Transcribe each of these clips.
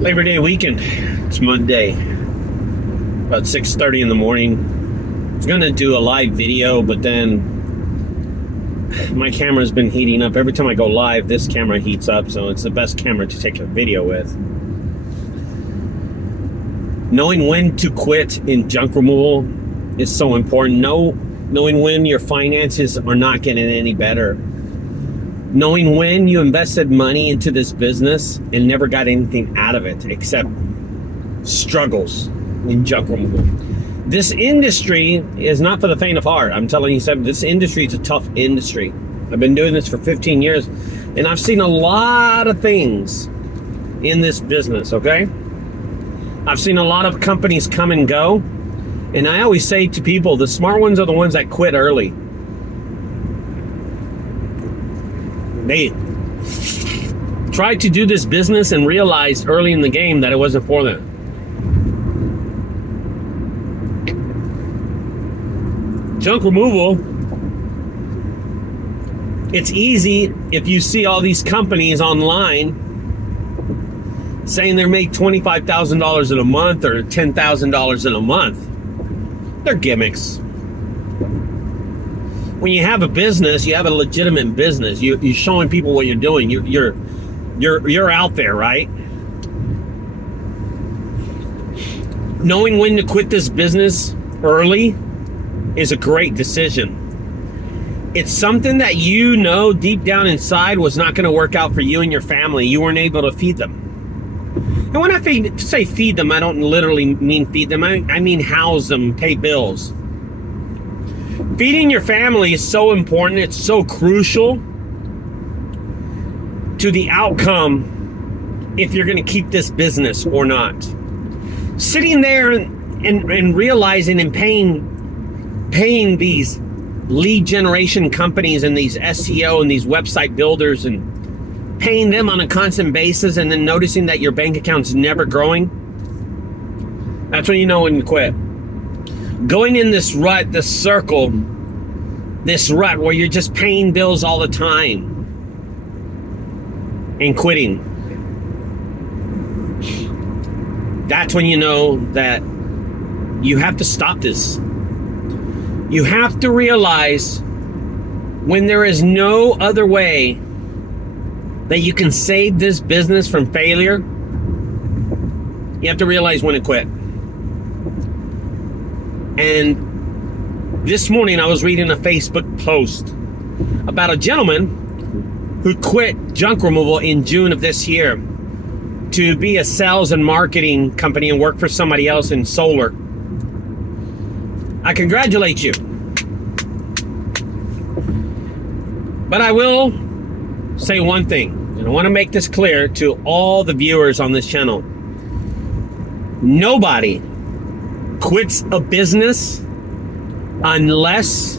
Labor Day weekend. It's Monday, about 6:30 in the morning. I was gonna do a live video, but then my camera's been heating up. Every time I go live, this camera heats up, so it's the best camera to take a video with. Knowing when to quit in junk removal is so important. Knowing when your finances are not getting any better. Knowing when you invested money into this business and never got anything out of it except struggles in junk removal. This industry is not for the faint of heart. I'm telling you something, this industry is a tough industry. I've been doing this for 15 years and I've seen a lot of things in this business, okay? I've seen a lot of companies come and go, and I always say to people, the smart ones are the ones that quit early. They tried to do this business and realized early in the game that it wasn't for them. Junk removal, it's easy if you see all these companies online saying they make $25,000 in a month or $10,000 in a month. They're gimmicks. When you have a business, you have a legitimate business. You're showing people what you're doing. You're out there, right? Knowing when to quit this business early is a great decision. It's something that you know deep down inside was not going to work out for you and your family. You weren't able to feed them. And when I say feed them, I don't literally mean feed them. I mean house them, pay bills. Feeding your family is so important. It's so crucial to the outcome if you're going to keep this business or not. Sitting there and realizing and paying these lead generation companies and these SEO and these website builders and paying them on a constant basis and then noticing that your bank account's never growing, that's when you know when to quit. Going in this rut, this circle, this rut where you're just paying bills all the time and quitting, that's when you know that you have to stop this. You have to realize when there is no other way that you can save this business from failure, you have to realize when to quit. And this morning I was reading a Facebook post about a gentleman who quit junk removal in June of this year to be a sales and marketing company and work for somebody else in solar. I congratulate you. But I will say one thing, and I want to make this clear to all the viewers on this channel. Nobody quits a business unless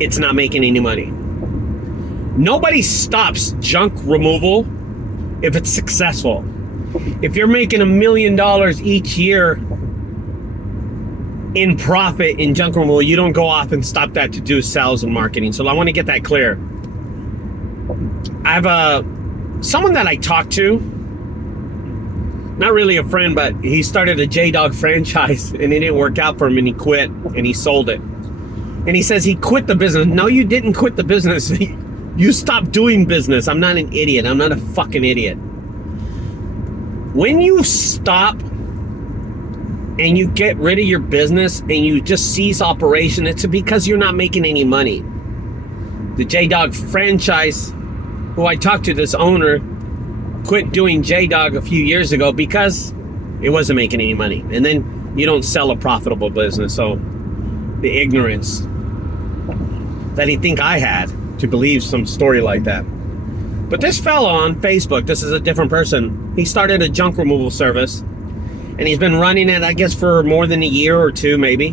it's not making any money. Nobody stops junk removal if it's successful. If you're making $1 million each year in profit in junk removal, you don't go off and stop that to do sales and marketing. So I want to get that clear. I have someone that I talked to, not really a friend, but he started a J-Dog franchise and it didn't work out for him and he quit and he sold it. And he says he quit the business. No, you didn't quit the business. You stopped doing business. I'm not an idiot. I'm not a fucking idiot. When you stop and you get rid of your business and you just cease operation, it's because you're not making any money. The J-Dog franchise, who I talked to, this owner, quit doing J-Dog a few years ago because it wasn't making any money. And then you don't sell a profitable business. So the ignorance that he think I had to believe some story like that. But this fella on Facebook, this is a different person. He started a junk removal service and he's been running it, I guess, for more than a year or two, maybe.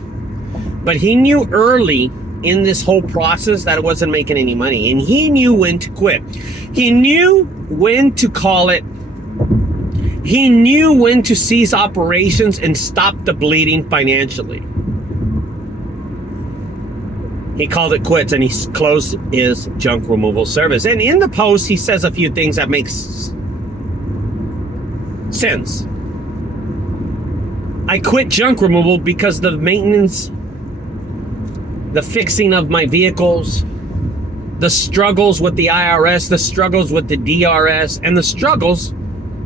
But he knew early in this whole process that it wasn't making any money, and he knew when to quit. He knew when to call it. He knew when to cease operations and stop the bleeding financially. He called it quits and he closed his junk removal service. And in the post, he says a few things that makes since. I quit junk removal because the maintenance, the fixing of my vehicles, the struggles with the IRS, the struggles with the DRS, and the struggles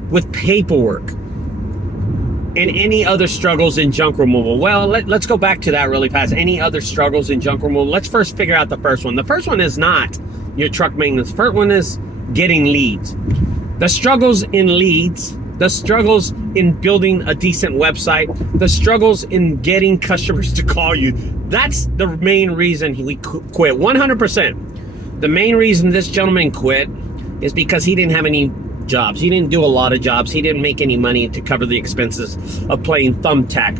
with paperwork, and any other struggles in junk removal. Well, let's go back to that really fast. Any other struggles in junk removal? Let's first figure out the first one. The first one is not your truck maintenance. The first one is getting leads. The struggles in leads, the struggles in building a decent website, the struggles in getting customers to call you. That's the main reason we quit. 100%. The main reason this gentleman quit is because he didn't have any jobs. He didn't do a lot of jobs. He didn't make any money to cover the expenses of playing Thumbtack,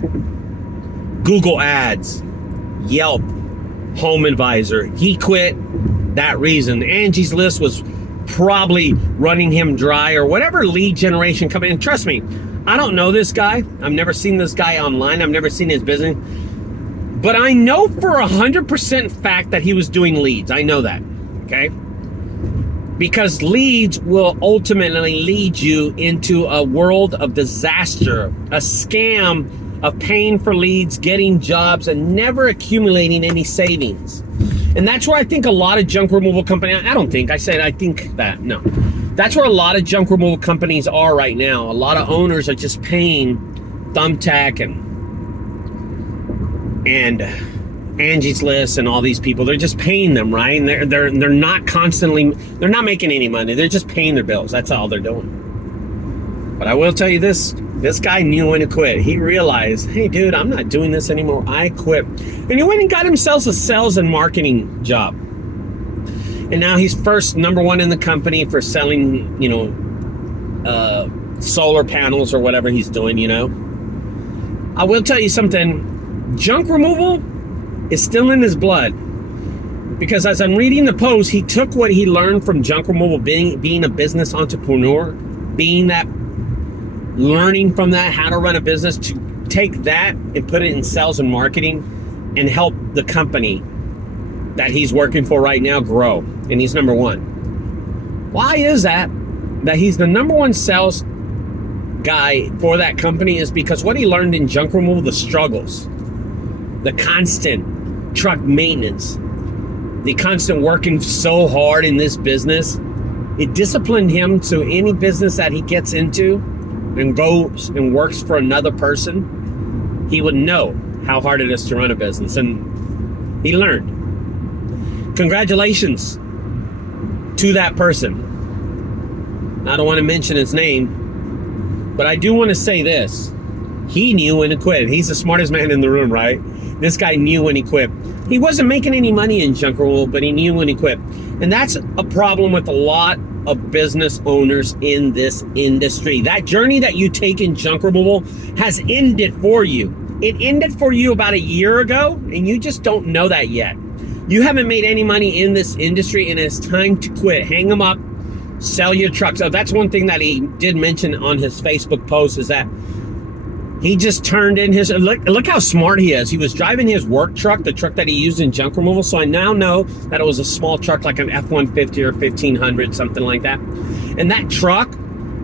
Google Ads, Yelp, Home Advisor. He quit that reason. Angie's List was probably running him dry, or whatever lead generation company. And trust me, I don't know this guy. I've never seen this guy online. I've never seen his business. But I know for 100% fact that he was doing leads. I know that, okay? Because leads will ultimately lead you into a world of disaster, a scam of paying for leads, getting jobs, and never accumulating any savings. And that's where I think a lot of junk removal companies, I think that, no. That's where a lot of junk removal companies are right now. A lot of owners are just paying Thumbtack and Angie's List and all these people. They're just paying them, right? And they're not constantly, they're not making any money. They're just paying their bills. That's all they're doing. But I will tell you this guy knew when to quit. He realized, hey dude, I'm not doing this anymore. I quit. And he went and got himself a sales and marketing job. And now he's number one in the company for selling, solar panels or whatever he's doing, I will tell you something. Junk removal is still in his blood. Because as I'm reading the post, he took what he learned from junk removal, being a business entrepreneur, learning from that how to run a business, to take that and put it in sales and marketing and help the company that he's working for right now grow. And he's number one. Why is that he's the number one sales guy for that company? Is because what he learned in junk removal, the struggles, the constant truck maintenance, the constant working so hard in this business, it disciplined him to any business that he gets into and goes and works for another person. He would know how hard it is to run a business, and he learned. Congratulations to that person. I don't want to mention his name, but I do want to say this. He knew when to quit. He's the smartest man in the room, right? This guy knew when he quit. He wasn't making any money in junk removal, but he knew when he quit. And that's a problem with a lot of business owners in this industry. That journey that you take in junk removal has ended for you. It ended for you about a year ago, and you just don't know that yet. You haven't made any money in this industry, and it's time to quit. Hang them up, sell your truck. So that's one thing that he did mention on his Facebook post, is that he just turned in his, look how smart he is. He was driving his work truck, the truck that he used in junk removal. So I now know that it was a small truck, like an F-150 or 1500, something like that. And that truck,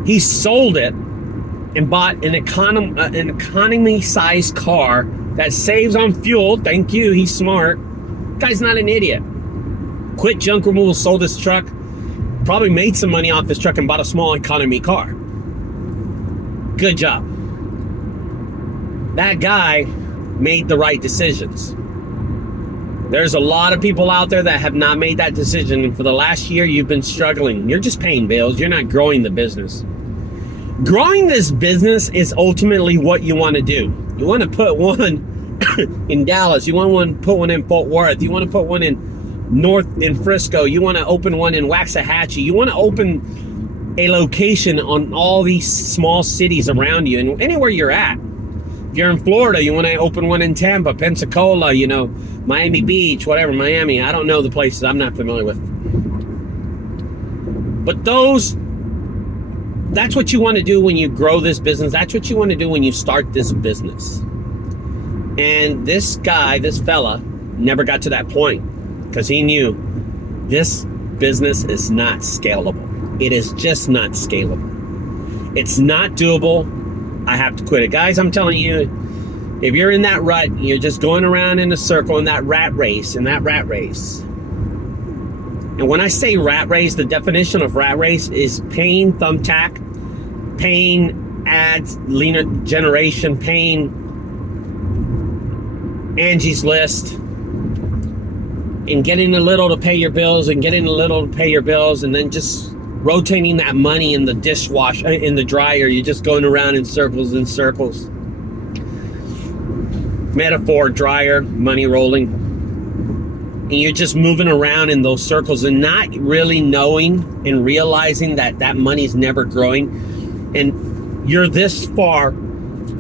he sold it and bought an economy-sized car that saves on fuel. Thank you, he's smart. Guy's not an idiot. Quit junk removal, sold his truck, probably made some money off his truck and bought a small economy car. Good job. That guy made the right decisions. There's a lot of people out there that have not made that decision, and for the last year you've been struggling. You're just paying bills. You're not growing the business. Growing this business is ultimately what you want to do. You want to put one in Dallas. You want to put one in Fort Worth. You want to put one in Frisco. You want to open one in Waxahachie. You want to open a location on all these small cities around you and anywhere you're at. If you're in Florida, you want to open one in Tampa, Pensacola, Miami Beach, whatever, Miami. I don't know the places. I'm not familiar with. But that's what you want to do when you grow this business. That's what you want to do when you start this business. And this fella, never got to that point because he knew this business is not scalable. It is just not scalable. It's not doable. I have to quit it. Guys, I'm telling you, if you're in that rut, you're just going around in a circle in that rat race, And when I say rat race, the definition of rat race is paying thumbtack, paying ads, lead generation, paying Angie's List, and getting a little to pay your bills and getting a little to pay your bills, and then just rotating that money in the dishwasher, in the dryer. You're just going around in circles and circles. Metaphor, dryer, money rolling. And you're just moving around in those circles and not really knowing and realizing that that money's never growing. And you're this far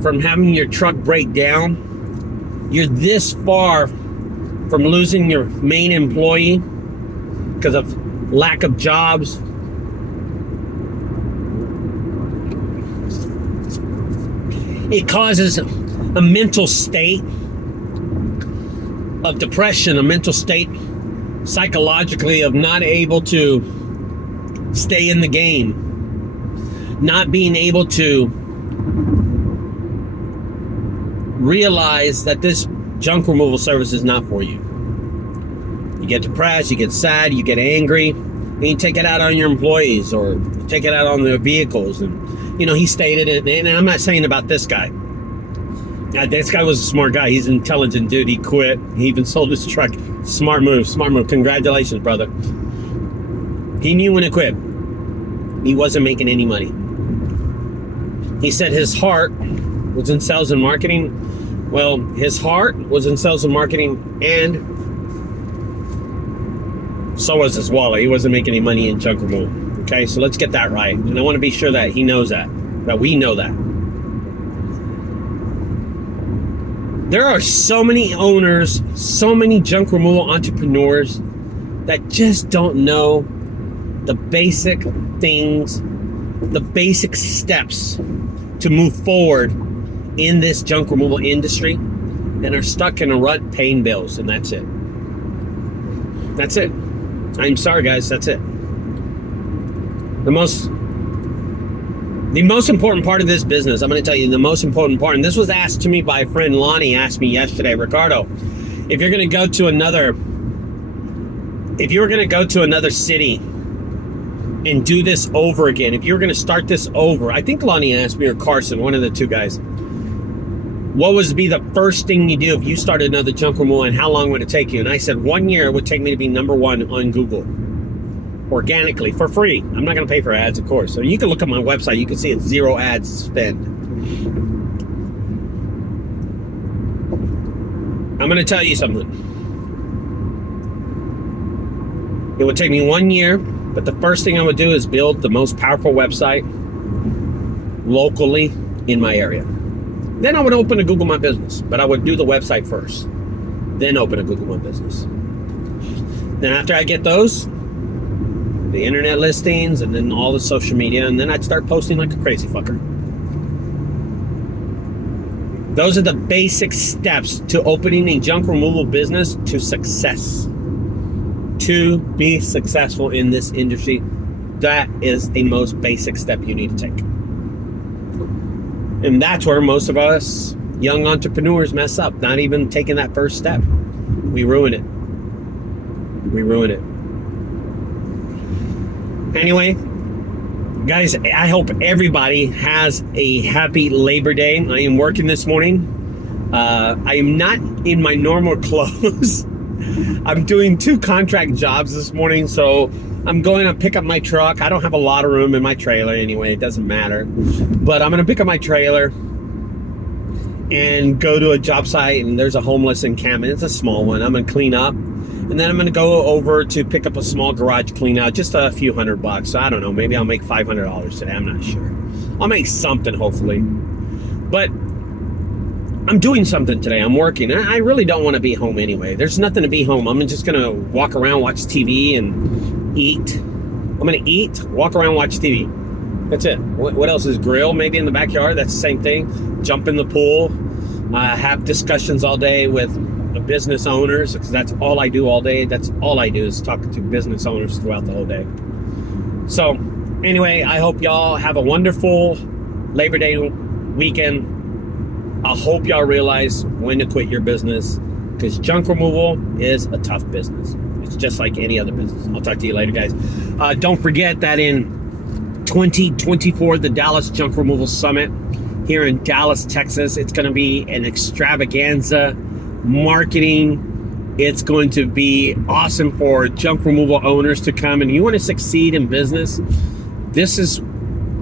from having your truck break down. You're this far from losing your main employee because of lack of jobs. It causes a mental state of depression, a mental state psychologically of not able to stay in the game, not being able to realize that this junk removal service is not for you. You get depressed, you get sad, you get angry, and you take it out on your employees or you take it out on their vehicles. And you know, he stated it, and I'm not saying about this guy. This guy was a smart guy. He's an intelligent dude. He quit. He even sold his truck. Smart move. Smart move. Congratulations, brother. He knew when to quit. He wasn't making any money. He said his heart was in sales and marketing. Well, his heart was in sales and marketing, and so was his wallet. He wasn't making any money in junk removal. Okay, so let's get that right. And I want to be sure that he knows that we know that. There are so many owners, so many junk removal entrepreneurs that just don't know the basic things, the basic steps to move forward in this junk removal industry, and are stuck in a rut paying bills, and that's it. That's it. I'm sorry, guys, that's it. The most important part of this business, I'm going to tell you the most important part, and this was asked to me by a friend. Lonnie asked me yesterday, Ricardo, if you're going to go to another city and do this over again, if you were going to start this over, I think Lonnie asked me, or Carson, one of the two guys, what would be the first thing you do if you started another junk removal, and how long would it take you? And I said 1 year it would take me to be #1 on Google. Organically, for free. I'm not going to pay for ads, of course. So you can look at my website. You can see it's 0 ads spent. I'm going to tell you something. It would take me 1 year, but the first thing I would do is build the most powerful website locally in my area. Then I would open a Google My Business, but I would do the website first, then open a Google My Business. Then after I get those, the internet listings, and then all the social media, and then I'd start posting like a crazy fucker. Those are the basic steps to opening a junk removal business to success. To be successful in this industry, that is the most basic step you need to take. And that's where most of us young entrepreneurs mess up, not even taking that first step. We ruin it. We ruin it. Anyway, guys, I hope everybody has a happy Labor Day. I am working this morning. I am not in my normal clothes. I'm doing 2 contract jobs this morning, so I'm going to pick up my truck. I don't have a lot of room in my trailer anyway. It doesn't matter. But I'm going to pick up my trailer and go to a job site, and there's a homeless encampment. It's a small one. I'm going to clean up. And then I'm going to go over to pick up a small garage clean out, just a few $100. So I don't know, maybe I'll make $500 today. I'm not sure. I'll make something, hopefully. But I'm doing something today. I'm working. I really don't want to be home anyway. There's nothing to be home. I'm just going to walk around, watch TV, and eat. I'm going to eat, walk around, watch TV. That's it. What else is grill? Maybe in the backyard. That's the same thing. Jump in the pool. Have discussions all day with business owners, because that's all I do all day. That's all I do is talk to business owners throughout the whole day. So Anyway, I hope y'all have a wonderful Labor Day weekend. I hope y'all realize when to quit your business, because junk removal is a tough business. It's just like any other business. I'll talk to you later, guys. Don't forget that in 2024, the Dallas Junk Removal Summit here in Dallas, Texas, it's going to be an extravaganza marketing. It's going to be awesome for junk removal owners to come, and you want to succeed in business. This is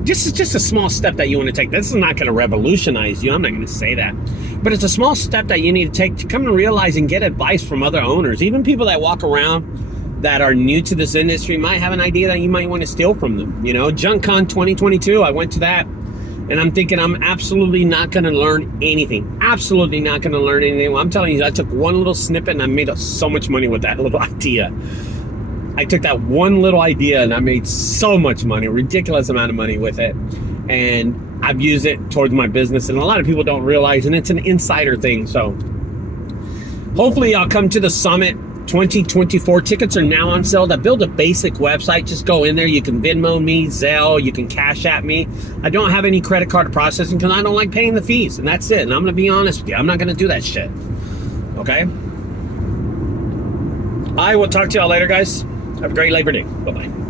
just a small step that you want to take. This is not going to revolutionize you. I'm not going to say that. But it's a small step that you need to take to come and realize and get advice from other owners. Even people that walk around that are new to this industry might have an idea that you might want to steal from them. You know, JunkCon 2022, I went to that, and I'm thinking I'm absolutely not going to learn anything. Absolutely not going to learn anything. Well, I'm telling you, I took one little snippet and I made so much money with that little idea. I took that one little idea and I made so much money, a ridiculous amount of money with it. And I've used it towards my business, and a lot of people don't realize, and it's an insider thing. So hopefully y'all come to the summit 2024. Tickets are now on sale. To build a basic website, just go in there. You can Venmo me, Zelle, you can Cash App me. I don't have any credit card processing because I don't like paying the fees, and that's it. And I'm going to be honest with you. I'm not going to do that shit. Okay? I will talk to y'all later, guys. Have a great Labor Day. Bye-bye.